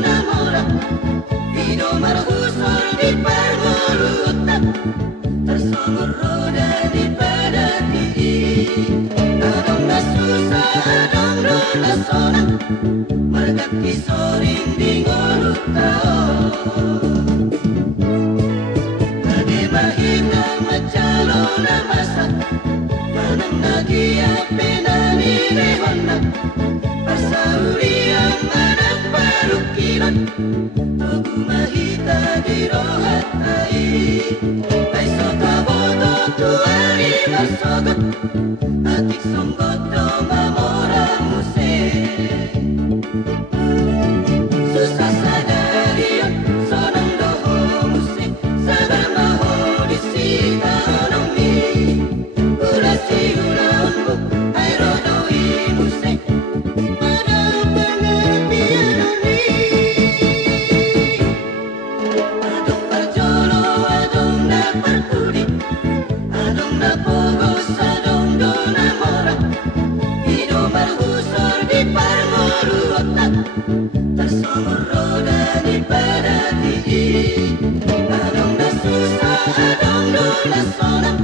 namora Ido marhusur di permurutan Tersongur roda di padati Adong na susah adong roda sonang Mergat kisoring di ngolutao Ade mahina macalo na masa Manang nagiape na nirehonak Pasaurian manang parukilan Tugu mahita di rohatai Ay sota boto tuari bersogot Atik songgoto mamora musik Susah sadarian sonang doho musik Sabar maho disita onomi Urasi ulambu ay rodoi musik Pada pengertian oni Adong parjolo adong na parkudi Adong na pogos adong do namora Ido marhusor di parmoru otak Tersongur roda di padati Adong na susah adong do na sonang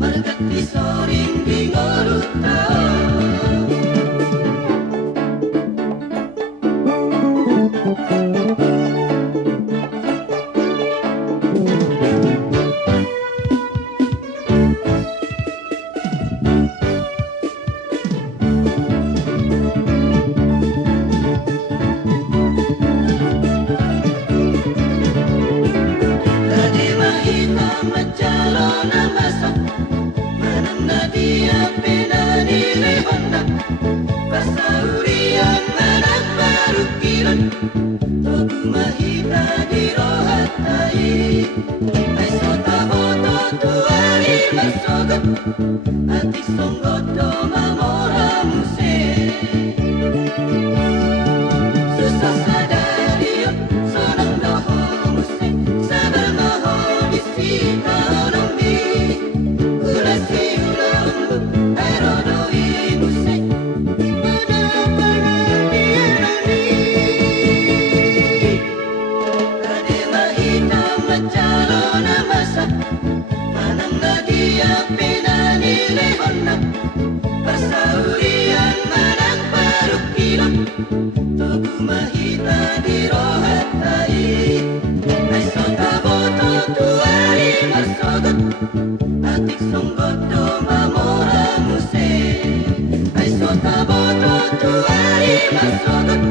Mergat kisoring di ngolutao Tadi mahita macalona masak Manang nadia pena nilehondak Pasaurian manang parukilan Tugu mahita di rohatai Ay sota boto tuari bersogot Atik songgoto mamora musik Susah sadarian sonang doho musik Sabar maho disita onomi Urasi ulambu ay rodoi musik Pada pengertian oni Ade mahita macalona masa Manang nadia pena nilehonak Pasaurian manang parukilan Tugu mahita di rohatai Ay sota boto tuari bersogot Atik songgoto mamora musik Ay sota boto tuari bersogot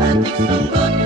Atik songgoto